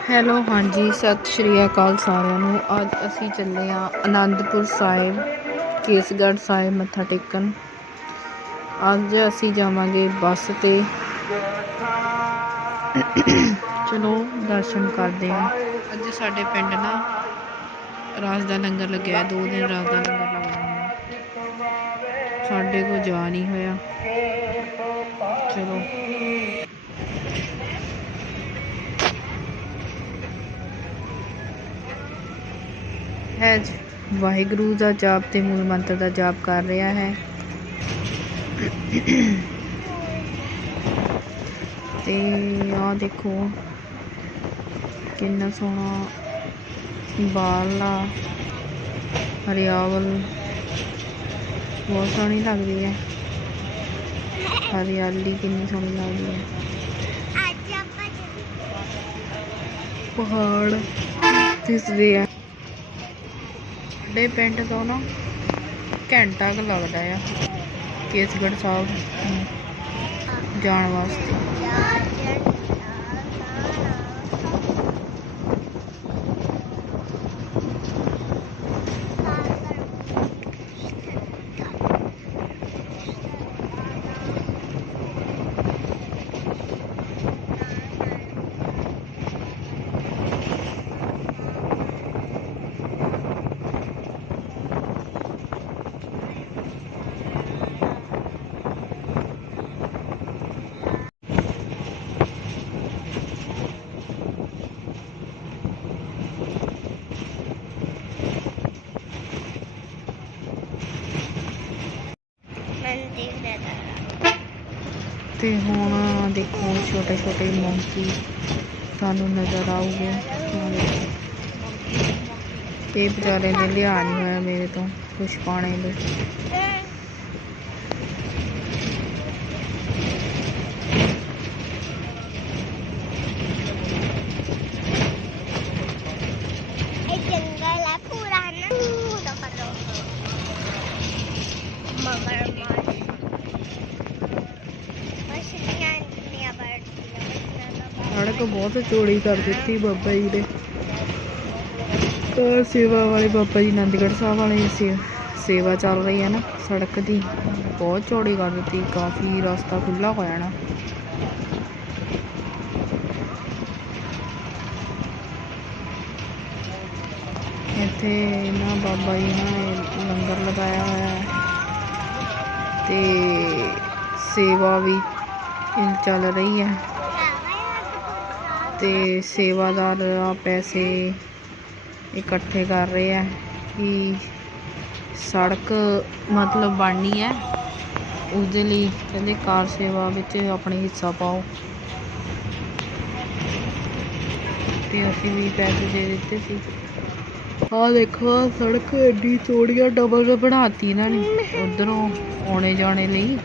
Hello, ਹਾਂਜੀ, ਸਤਿ ਸ਼੍ਰੀ ਅਕਾਲ ਸਾਰਿਆਂ ਨੂੰ। ਅੱਜ ਅਸੀਂ ਚੱਲੇ ਹਾਂ ਆਨੰਦਪੁਰ ਸਾਹਿਬ, ਕੇਸਗੜ੍ਹ ਸਾਹਿਬ ਮੱਥਾ ਟੇਕਣ। ਅੱਜ ਅਸੀਂ ਜਾਵਾਂਗੇ ਬੱਸ ਤੇ। ਚਲੋ, ਦਰਸ਼ਨ ਕਰਦੇ ਹਾਂ। ਅੱਜ ਸਾਡੇ ਪਿੰਡ ਨਾ ਰਾਜ ਦਾ ਲੰਗਰ ਲੱਗਿਆ ਦੋ ਦਿਨ ਰਾਜ ਦਾ ਲੰਗਰ ਲੱਗਦਾ ਸਾਡੇ ਕੋਲ ਜਾ ਨਹੀਂ ਹੋਇਆ। ਚਲੋ। ਹੈ ਵਾਹਿਗੁਰੂ ਦਾ ਜਾਪ ਤੇ ਮੂਲ ਮੰਤਰ ਦਾ ਜਾਪ ਕਰ ਰਿਹਾ ਹੈ। ਤੇ ਆ ਦੇਖੋ ਕਿੰਨਾ ਸੋਹਣਾ ਬਾਲਾ ਹਰਿਆਵਲ। ਬਹੁਤ ਸੋਹਣੀ ਲੱਗਦੀ ਹੈ। ਹਰਿਆਲੀ ਕਿੰਨੀ ਸੋਹਣੀ ਲੱਗਦੀ ਹੈ। ਪਹਾੜ ਦਿਸਦੇ ਆ ਸਾਡੇ ਪਿੰਡ ਤੋਂ ਨਾ ਘੰਟਾ ਕੁ ਲੱਗਦਾ ਆ ਕੇਸਗੜ੍ਹ ਸਾਹਿਬ ਜਾਣ ਵਾਸਤੇ। ਤੇ ਹੁਣ ਦੇਖੋ ਛੋਟੇ ਛੋਟੇ ਮੌਂਕੀ ਤੁਹਾਨੂੰ ਨਜ਼ਰ ਆਉਗੇ ਇਹ ਵਿਚਾਰੇ ਨੇ ਲਿਆ ਨਹੀਂ ਹੋਇਆ ਮੇਰੇ ਤੋਂ ਕੁਛ ਪਾਣੇ ਲਈ ਇਹ ਜੰਗਲ ਹੈ ਪੁਰਾਣਾ ਉਹਦਾ ਕਰੋ ਮਗਰ ਮਾਰ ਮਛਲੀਆਂ ਇੰਨੀਆਂ ਬੜਦੀਆਂ ਮਛਲੀਆਂ ਦਾ ਸੜਕ ਬਹੁਤ ਚੌੜੀ ਕਰ ਦਿੱਤੀ ਬਾਬਾ ਜੀ ਦੇ। ਤਾਂ ਸੇਵਾ ਵਾਲੇ ਬਾਬਾ ਜੀ ਆਨੰਦਗੜ੍ਹ ਸਾਹਿਬ ਵਾਲੇ ਸੇ ਸੇਵਾ ਚੱਲ ਰਹੀ ਹੈ ਨਾ ਸੜਕ ਦੀ। ਬਹੁਤ ਚੌੜੀ ਕਰ ਦਿੱਤੀ, ਕਾਫੀ ਰਸਤਾ ਖੁੱਲਾ ਹੋਇਆ ਨਾ। ਇੱਥੇ ਨਾ ਬਾਬਾ ਜੀ ਨੇ ਲੰਗਰ ਲਗਾਇਆ ਹੋਇਆ ਹੈ ਤੇ ਸੇਵਾ ਵੀ ਚੱਲ ਰਹੀ ਹੈ। ਤੇ ਸੇਵਾਦਾਰ ਪੈਸੇ ਇਕੱਠੇ ਕਰ ਰਹੇ ਆ ਕਿ ਸੜਕ ਮਤਲਬ ਬਣਨੀ ਹੈ। ਉਸ ਦੇ ਲਈ ਕਹਿੰਦੇ ਕਾਰ ਸੇਵਾ ਵਿੱਚ ਆਪਣੇ ਹਿੱਸਾ ਪਾਓ। ਤੇ ਅਸੀਂ ਵੀ ਪੈਸੇ ਦੇ ਦਿੱਤੇ ਸੀ। ਆਹ ਦੇਖੋ, ਆਹ ਸੜਕ ਐਡੀ ਚੌੜੀਆਂ ਡਬਲ ਬਣਾਤੀ ਇਹਨਾਂ ਨੇ। ਉਧਰੋਂ ਆਉਣੇ ਜਾਣੇ ਲਈ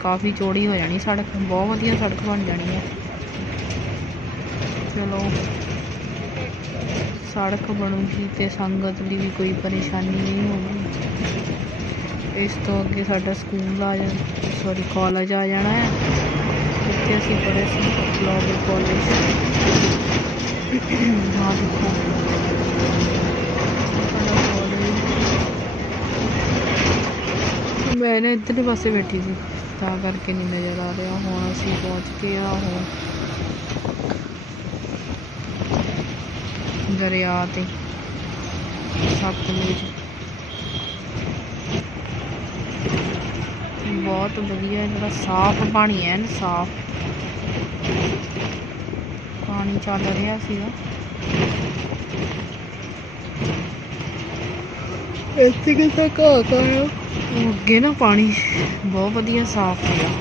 ਕਾਫੀ ਚੌੜੀ ਹੋ ਜਾਣੀ ਸੜਕ, ਬਹੁਤ ਵਧੀਆ ਸੜਕ ਬਣ ਜਾਣੀ ਹੈ। ਚਲੋ। ਸੜਕ ਬਣੂਗੀ ਤੇ ਸੰਗਤ ਲਈ ਵੀ ਕੋਈ ਪਰੇਸ਼ਾਨੀ ਨਹੀਂ ਹੋਊਗੀ। ਇਸ ਤੋਂ ਅੱਗੇ ਸਾਡਾ ਸਕੂਲ ਆ ਜਾ ਸੌਰੀ ਕਾਲਜ ਆ ਜਾਣਾ ਹੈ। ਜਿੱਥੇ ਅਸੀਂ ਪੜ੍ਹੇ ਸੀ ਗਲੋਬਲ ਕਾਲਜ ਹਾਂ ਦੇਖੋ ਮੈਂ ਨਾ ਇੱਧਰਲੇ ਪਾਸੇ ਬੈਠੀ ਸੀ, ਤਾਂ ਕਰਕੇ ਨਹੀਂ ਨਜ਼ਰ ਆ ਰਿਹਾ। ਹੁਣ ਅਸੀਂ ਪਹੁੰਚ ਗਏ ਆ, ਹੁਣ ਦਰਿਆ ਤੇ ਸਤਲੁਜ ਬਹੁਤ ਵਧੀਆ ਜਿਹੜਾ ਸਾਫ਼ ਪਾਣੀ ਹੈ ਨਾ ਸਾਫ਼। ਪਾਣੀ ਚੱਲ ਰਿਹਾ ਸੀਗਾ। ਇੱਥੇ ਕਿਤਾ ਘਾਹ ਘਾਹ ਅੱਗੇ ਨਾ ਪਾਣੀ ਬਹੁਤ ਵਧੀਆ ਸਾਫ਼ ਸੀਗਾ।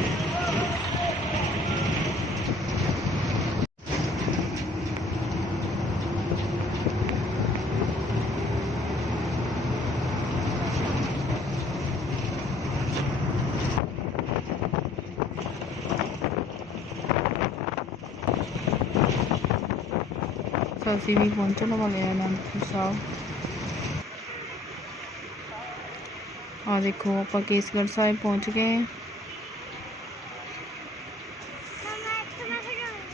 ਅਸੀਂ ਵੀ ਪਹੁੰਚਣ ਵਾਲੇ ਆ ਅਨੰਦਪੁਰ ਸਾਹਿਬ। ਆ ਦੇਖੋ, ਆਪਾਂ ਕੇਸਗੜ੍ਹ ਸਾਹਿਬ ਪਹੁੰਚ ਗਏ।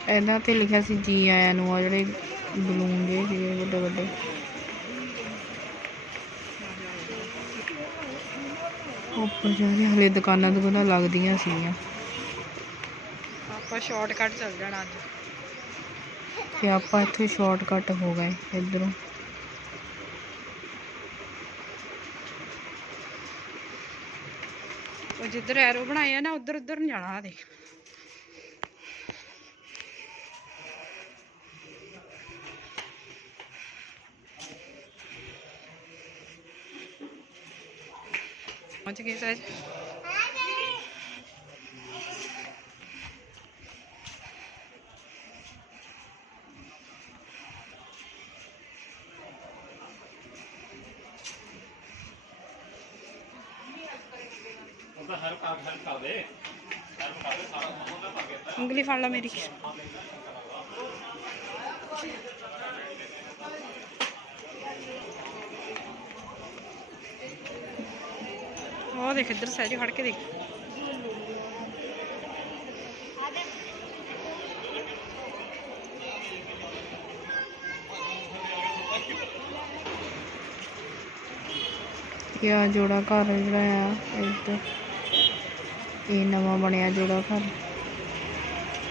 ਇਹਨਾਂ ਤੇ ਲਿਖਿਆ ਸੀ ਜੀ ਆਇਆਂ ਨੂੰ ਆ ਜਿਹੜੇ ਬਲੂਨ ਜੇ ਸੀਗੇ, ਵੱਡੇ ਵੱਡੇ। ਉੱਪਰ ਜਾ ਕੇ ਹਲੇ ਦੁਕਾਨਾਂ ਦੁਕਾਨਾਂ ਲੱਗਦੀਆਂ ਸੀਗੀਆਂ। ਆਪਾਂ ਸ਼ਾਰਟਕਟ ਚੱਲ ਜਾਣਾ ਅੱਜ। ਤੇ ਆਪਾਂ ਇੱਥੇ ਸ਼ਾਰਟਕਟ ਹੋ ਗਏ ਇਧਰੋਂ। ਉਹ ਜਿੱਧਰ ਐਰੋ ਬਣਾਏ ਆ ਨਾ, ਉਧਰ ਉਧਰ ਨੂੰ ਜਾਣਾ ਆਦੇ ਪਹੁੰਚ ਗਏ ਸਹਿਜ ਉਂਗਲੀ ਫੜ ਲਾ ਮੇਰੀ। ਉਹ ਦੇਖ, ਇੱਧਰ ਸਹਿਜ ਖੜ ਕੇ ਦੇਖ। ਇਹ ਆ ਜੋੜਾ ਘਰ ਜਿਹੜਾ ਆ, ਇੱਧਰ। ਇਹ ਨਵਾਂ ਬਣਿਆ ਜੋੜਾ ਘਰ।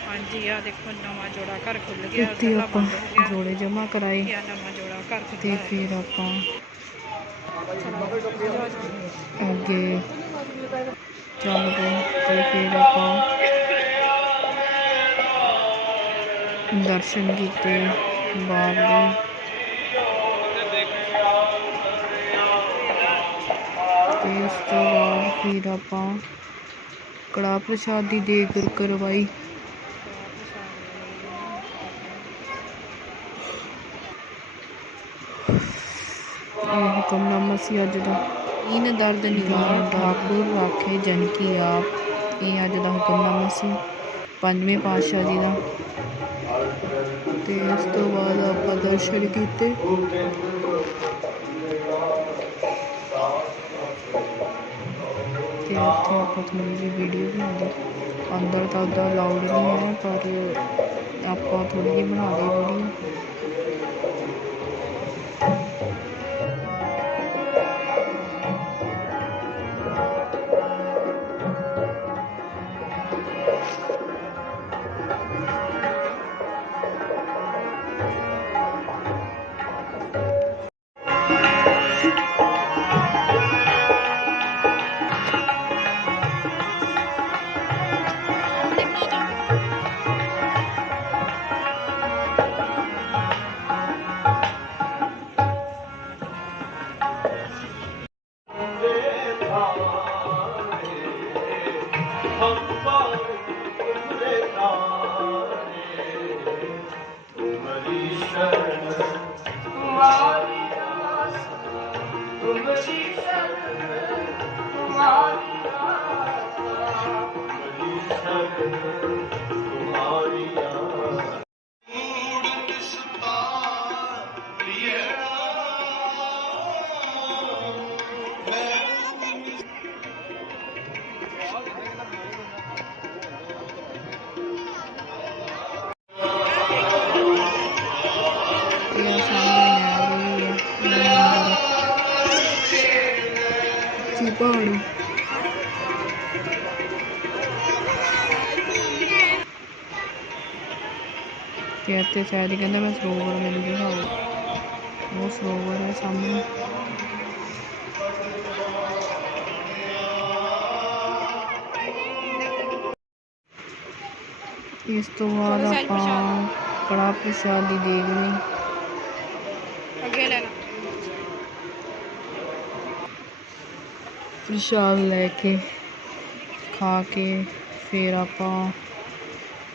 ਹਾਂਜੀ ਆ ਦੇਖੋ ਨਵਾਂ ਜੋੜਾ ਘਰ ਖੁੱਲ ਗਿਆ ਇੱਥੇ ਆਪਾਂ ਜੋੜੇ ਜਮਾ ਕਰਾਏ ਇਹ ਆ ਨਵਾਂ ਜੋੜਾ ਘਰ ਤੇ। ਫਿਰ ਆਪਾਂ ਅੱਗੇ ਚੱਲ ਪਏ ਤੇ ਫਿਰ ਆਪਾਂ ਦਰਸ਼ਨ ਕੀਤੇ ਬਾਗ ਦੇ। ਤੇ ਉਸ ਤੋਂ ਬਾਅਦ ਫਿਰ ਆਪਾਂ ਕੜਾ ਪ੍ਰਸ਼ਾਦ ਦੀ ਦੇਗ ਕਰਵਾਈ। ਇਹ ਹੁਕਮਨਾਮਾ ਸੀ ਅੱਜ ਦਾ। ਇਨ ਦਰਦ ਨਿਵਾਰਨ ਠਾਕੁਰ ਰਾਖੇ ਜਨ ਕੀ ਆਪ। ਇਹ ਅੱਜ ਦਾ ਹੁਕਮਨਾਮਾ ਸੀ ਪੰਜਵੇਂ ਪਾਤਸ਼ਾਹ ਜੀ ਦਾ। ਤੇ ਇਸ ਤੋਂ ਬਾਅਦ ਆਪਾਂ ਦਰਸ਼ਨ ਕੀਤੇ। ਉੱਥੇ ਆਪਾਂ ਥੋੜੀ ਜਿਹੀ ਵੀਡੀਓ ਬਣਾਉਂਦੇ ਅੰਦਰ ਤਾਂ ਉੱਦਾਂ ਲਾਊਡ ਨਹੀਂ ਹੈ, ਪਰ ਆਪਾਂ ਥੋੜ੍ਹੀ ਜਿਹੀ ਬਣਾ ਲਈ ਵੀਡੀਓ ਇਹ ਤੇ ਇੱਥੇ ਸ਼ਾਇਦ ਕਹਿੰਦਾ ਮੈਂ ਸਰੋਵਰ ਮੈਨੂੰ ਦਿਖਾਓ ਉਹ ਸਰੋਵਰ ਹੈ ਸਾਹਮਣੇ। ਇਸ ਤੋਂ ਬਾਅਦ ਆਪਾਂ ਕੜਾ ਪ੍ਰਸ਼ਾਦ ਦੀ ਲਈ। ਅੱਗੇ ਲੈ ਲਾ। ਪ੍ਰਸ਼ਾਦ ਲੈ ਕੇ ਖਾ ਕੇ ਫਿਰ ਆਪਾਂ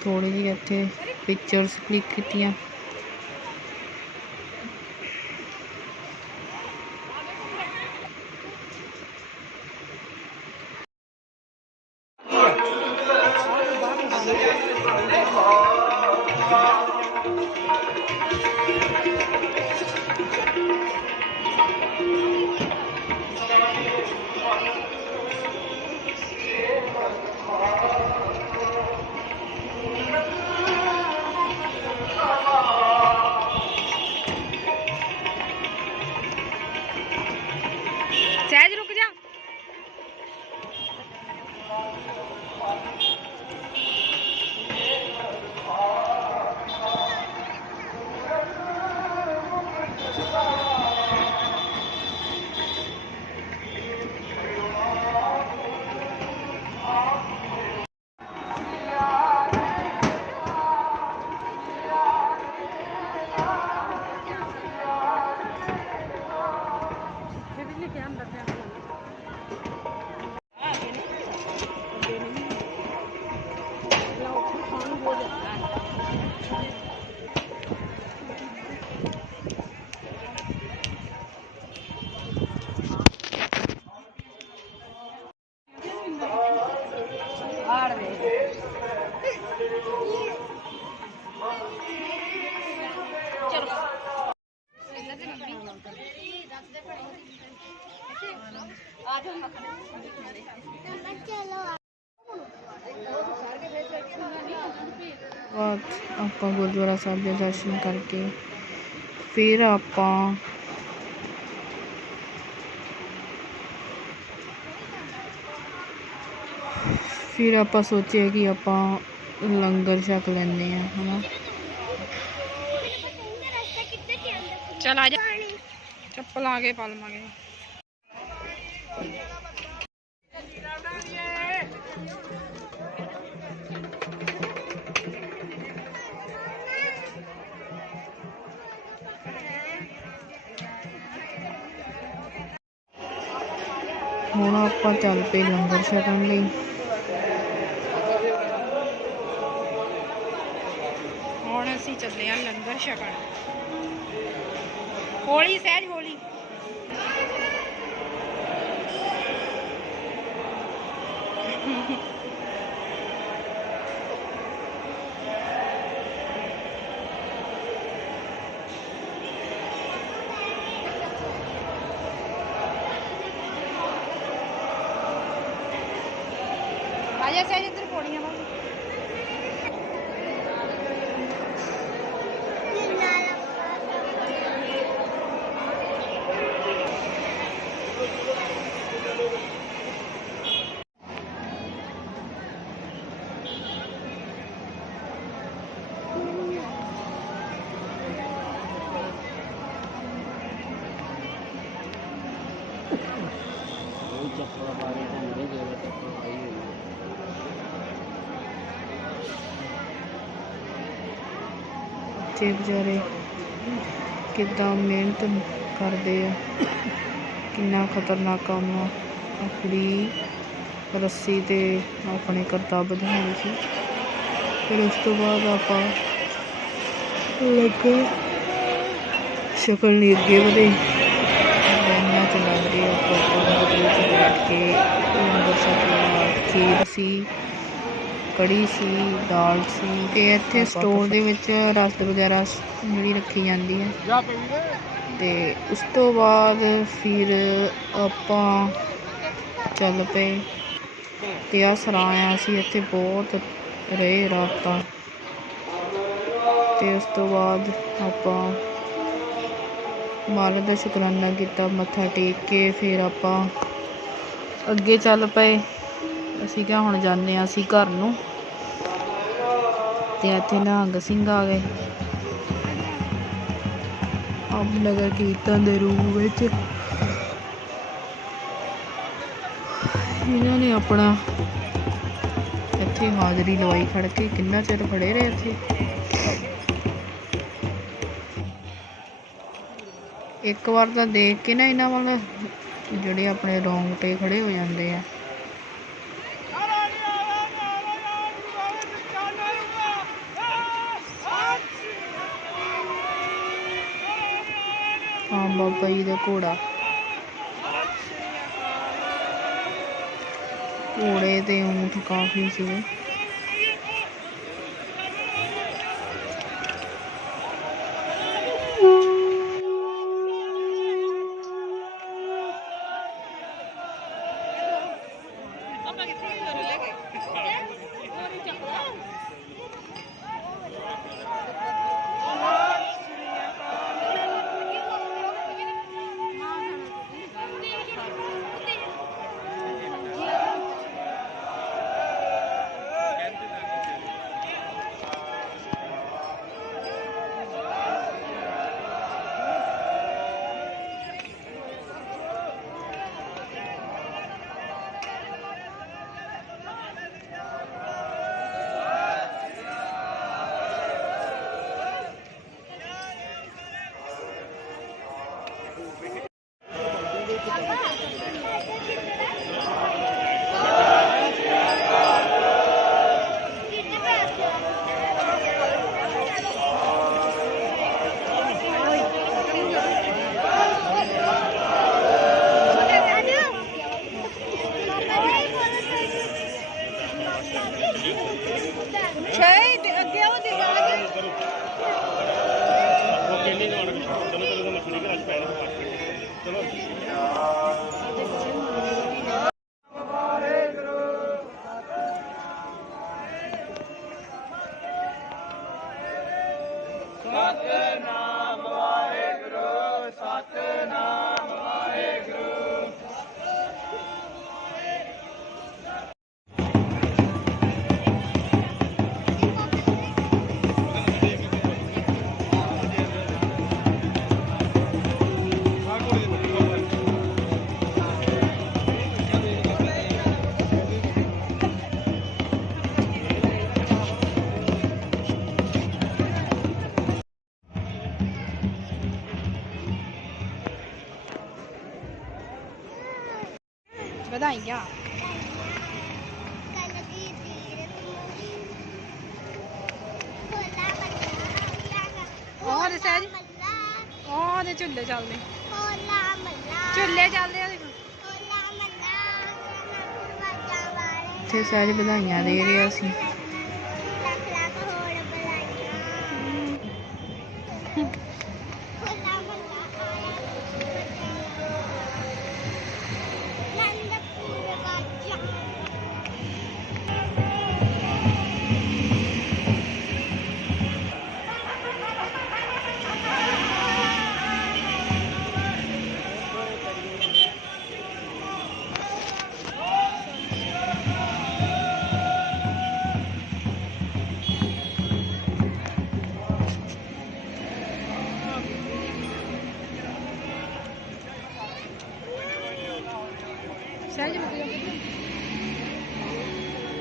ਥੋੜੀ ਜਿਹੀ ਇੱਥੇ ਪਿਕਚਰਸ ਕਲਿੱਕ ਕੀਤੀਆਂ ਆਪਾਂ ਗੁਰਦੁਆਰਾ ਸਾਹਿਬ ਦੇ ਦਰਸ਼ਨ ਕਰਕੇ ਫਿਰ ਆਪਾਂ ਫਿਰ ਆਪਾਂ ਸੋਚਿਆ ਕਿ ਆਪਾਂ ਲੰਗਰ ਛਕ ਲੈਂਦੇ ਆ ਹਨਾ? ਚਲ ਆ ਜਾ। ਚੱਪਲ ਆ ਕੇ ਪਾ ਲਵਾਂਗੇ। ਆਪਾਂ ਚੱਲ ਪਏ ਲੰਗਰ ਛਕਣ ਲਈ। ਹੁਣ ਅਸੀਂ ਚੱਲੇ ਆ ਲੰਗਰ ਛਕਣ। ਹੋਲੀ ਸਹਿਜ ਹੌਲੀ। ਆ ਜਾ ਸਹਿਜ ਇੱਧਰ ਪੌੜੀਆਂ ਵਾ ਬੱਚੇ ਵਿਚਾਰੇ ਕਿੱਦਾਂ ਮਿਹਨਤ ਕਰਦੇ ਆ। ਕਿੰਨਾ ਖਤਰਨਾਕ ਕੰਮ ਆ। ਆਹ ਕੁੜੀ ਰੱਸੀ ਤੇ ਆਪਣੇ ਕਰਤੱਵ ਦਿਖਾਉਂਦੀ ਸੀ। ਫਿਰ ਉਸ ਤੋਂ ਬਾਅਦ ਆਪਾਂ ਲੱਗੇ ਸ਼ਕਲ ਨਹੀਂ ਅੱਗੇ ਵਧੇ। ਕੇ ਲੰਗਰ ਛਕਿਆ ਖੀਰ ਸੀ ਕੜੀ ਸੀ ਦਾਲ ਸੀ ਤੇ ਇੱਥੇ ਸਟੋਰ ਦੇ ਵਿੱਚ ਰਸ ਵਗੈਰਾ ਜਿਹੜੀ ਰੱਖੀ ਜਾਂਦੀ ਹੈ। ਤੇ ਉਸ ਤੋਂ ਬਾਅਦ ਫਿਰ ਆਪਾਂ ਚੱਲ ਪਏ ਤੇ ਆ ਸਰਾਇਆ ਸੀ ਇੱਥੇ ਬਹੁਤ ਰਹੇ ਰਾਤਾਂ। ਤੇ ਉਸ ਤੋਂ ਬਾਅਦ ਆਪਾਂ ਮਾਲਕ ਦਾ ਸ਼ੁਕਰਾਨਾ ਕੀਤਾ ਮੱਥਾ ਟੇਕ ਕੇ ਫਿਰ ਆਪਾਂ ਅੱਗੇ ਚੱਲ ਪਏ। ਅਸੀਂ ਕਿਹਾ ਹੁਣ ਜਾਂਦੇ ਹਾਂ ਅਸੀਂ ਘਰ ਨੂੰ। ਤੇ ਇੱਥੇ ਨਿਹੰਗ ਸਿੰਘ ਆ ਗਏ। ਆਪ ਨਗਰ ਕੀਰਤਨ ਦੇ ਰੂਪ ਵਿੱਚ ਇਹਨਾਂ ਨੇ ਆਪਣਾ ਇੱਥੇ ਹਾਜ਼ਰੀ ਲਵਾਈ ਖੜ ਕੇ। ਕਿੰਨਾ ਚਿਰ ਖੜੇ ਰਹੇ ਇੱਥੇ? ਇੱਕ ਵਾਰ ਤਾਂ ਦੇਖ ਕੇ ਨਾ ਇਹਨਾਂ ਵੱਲ ਜਿਹੜੇ ਆਪਣੇ ਰੋਂਗ ਤੇ ਖੜੇ ਹੋ ਜਾਂਦੇ ਆ। ਹਾਂ, ਬਾਬਾ ਜੀ ਦਾ ਘੋੜਾ। ਘੋੜੇ ਤੇ ਊਂਠ ਕਾਫੀ ਸੀਗੇ। ਛੇ ਤੇ ਅੱਗੇ ਉਹ ਦੀਵਾਰ ਉਹ ਕਿੰਨੀ ਵਾਰ ਚਲੋ ਚਲੋ ਮਸ਼ੀਨ ਕਰਾਚ ਪੈਣਾ ਚਲੋ। ਵਾਲੇ ਇੱਥੇ ਸਾਰੇ ਵਧਾਈਆਂ ਸਹਿਜ ਰੁਕ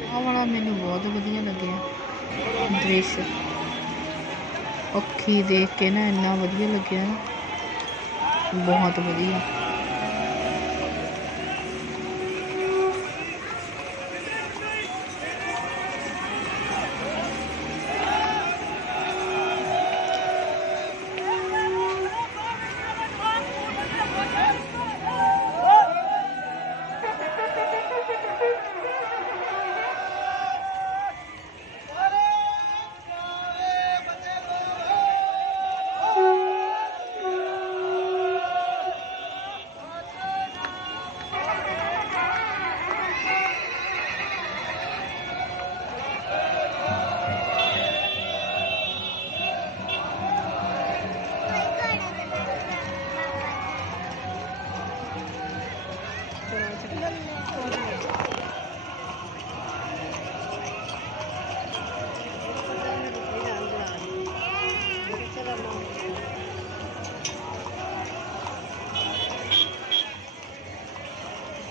ਆਹ ਵਾਲਾ ਮੈਨੂੰ ਬਹੁਤ ਵਧੀਆ ਲੱਗਿਆ। ਦ੍ਰਿਸ਼ ਅੱਖੀ ਦੇਖ ਕੇ ਨਾ ਇੰਨਾ ਵਧੀਆ ਲੱਗਿਆ। ਬਹੁਤ ਵਧੀਆ।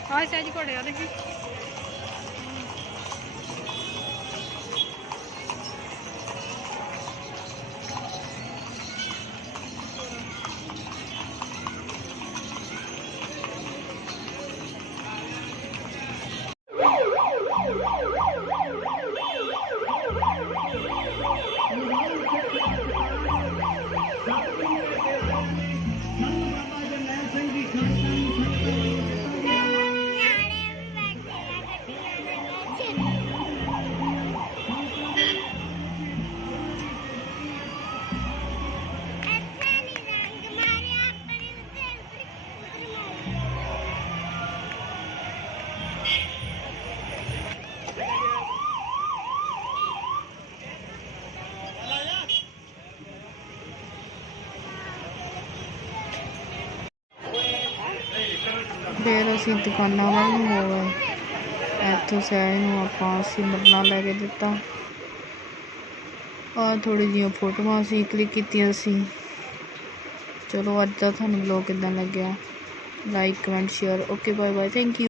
ਹਾਂ ਸਹਿਜ ਘੋੜੇ ਆ ਅਸੀਂ ਦੁਕਾਨਾਂ ਵੱਲ ਨੂੰ ਹੋ ਗਏ ਇੱਥੋਂ ਸਹਿਜ ਨੂੰ ਆਪਾਂ ਸਿਮਰਨਾ ਲੈ ਕੇ ਦਿੱਤਾ। ਆ ਥੋੜੀ ਜਿਹੀਆਂ ਫੋਟੋਆਂ ਅਸੀਂ ਕਲਿੱਕ ਕੀਤੀਆਂ ਸੀ। ਚਲੋ ਅੱਜ ਦਾ ਤੁਹਾਨੂੰ ਵਲੌਗ ਕਿੱਦਾਂ ਲੱਗਿਆ? Like comment share okay bye bye thank you